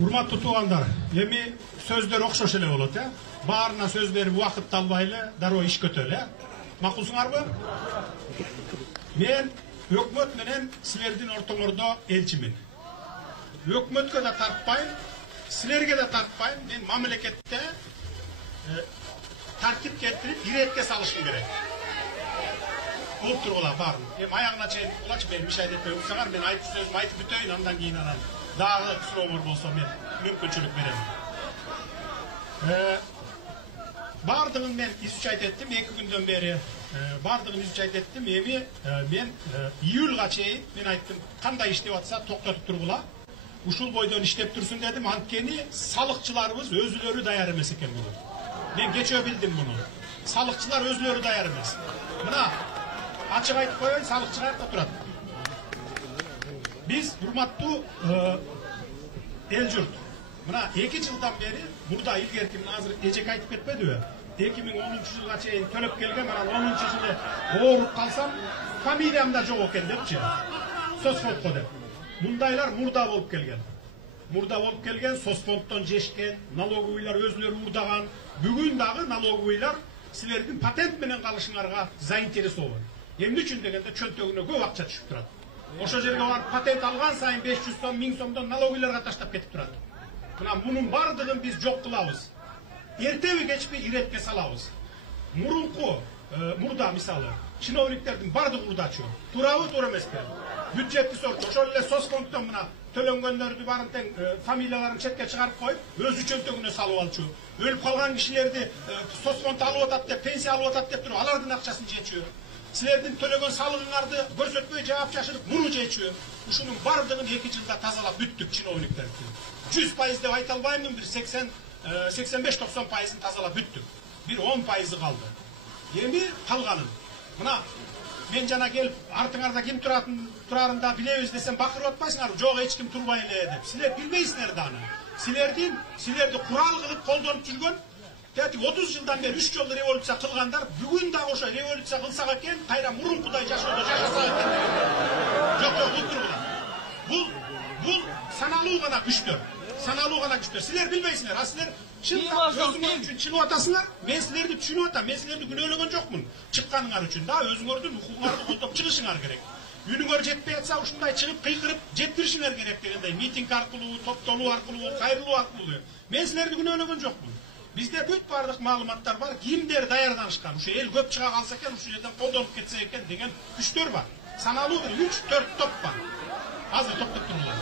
Урматтуу туугандар, эми сөздөр окшош эле болот, Баарына сөз берип убакытты албай эле дароо иш көтөлө, Макулсуңарбы? Мен өкмөт менен силердин ортоңордо элчимин. Өкмөткө да тартпайм, силерге да тартпайм. Мен мамлекетте тартип келтирип, иретке салышым керек. Болуп тургула баарын. Эми аягына чейин улачы мен мишайт этпей уксаңар, мен айтып сөзүмдү айтып бүтөйүн, андан кийин дагы сурооңор болсо мен мүмкүнчүлүк берем. Бардыгын мен изучать еттим, 2 күндөн бери бардыгын изучать еттим. Эми мен июлга чейин мен айттым, кандай иштеп атса токтотуп тургула. Ушул бойдон иштеп турсун дедим, анткени салыкчыларыбыз өзүлөрү даяр эмес экен буну. Мен кечөө билдим буну. Салыкчылар өзүлөрү даяр эмес. Мына ачык айтып коеюн, салыкчы каякта турат. Биз урматтуу эл журт. Мына 2 жылдан бери мурда илгерки азыр эжек айтып кетпедиби? 2010-жылга чейин төлөп келген, анан 10-жылы ооруп калсам, фамилиям да жок экен депчи. Соцфондко деп. Мундайлар мурда болуп келген. Мурда болуп келген, соцфонддон жешкен, налоговыйлар өзүлөрү урдаган. Бүгүн дагы налоговыйлар силердин патент менен калышыңарга заинтересован. Эмне үчүн дегенде чөнтөгүнө көп акча түшүп турат. Ошо жерге барып патент алган сайын 500 сом, 1000 сомдон налоговыйларга таштап кетип турат. Мына мунун бардыгын биз жок кылабыз. Эртеби кечпи иретке салабыз. Мурда мисалы чиновниктердин бардыгы урдачу. Туурабы, туура эмеспи? Бюджетти сорчу. Ошол эле соцфонддон мына төлөнгөндөрдү барын тең фамилияларын четке чыгарып коюп, өзү чөнтөгүнө салып алчу. Өлүп калган кишилерди соцфонд алып атат деп, пенсия алып атат деп туруп, алардын акчасын жечү. Силердин төлөгөн салыгыңарды көрсөтпөй жаап чашырып, муну жечү. Ушунун бардыгын 2 жылда тазалап бүттүк чиновниктерди. 100% деп айта албаймын, бир 85-90% тазалап бүттүк. Бир 10% калды. Эми калганын. Мына мен жана келип артыңарда ким турарын да билебиз десем бакырып атпайсыңарбы? Жок, эч ким турбай эле деп. Силер билбейсиңер да аны. Силерди курал кылып колдонуп жүргөн 30 жылдан бери 3 жолу революция кылгандар бүгүн дагы ошо революция кылсак экен, кайра мурункудай жашоодо жашасак экен. Жок, бул тургула. Бул саналуу гана күчтөр. Силер билбейсиңер, а силер өзүңөр үчүн чыгып атасыңар. Мен силерди түшүнүп атам, мен силерди күнөөлөгөн жокмун. Чыкканыңар үчүн да өзүңөрдүн укугуңарды колдоп чыгышыңар керек. Үнүңөр жетпей атса ушундай чыгып кыйкырып жеткиришиңер керек дегендей, митинг аркылуу, топтолуу аркылуу, кайрылуу аркылуу. Мен силерди күнөөлөгөн жокмун. Бизде бүт бардык маалыматтар бар, кимдер даярданышкан, ушу эл көп чыга калса экен, ушул жерден колдонуп кетсе экен деген күчтөр бар. Саналуу 3-4 топ бар. Азыр топтоп туруңар.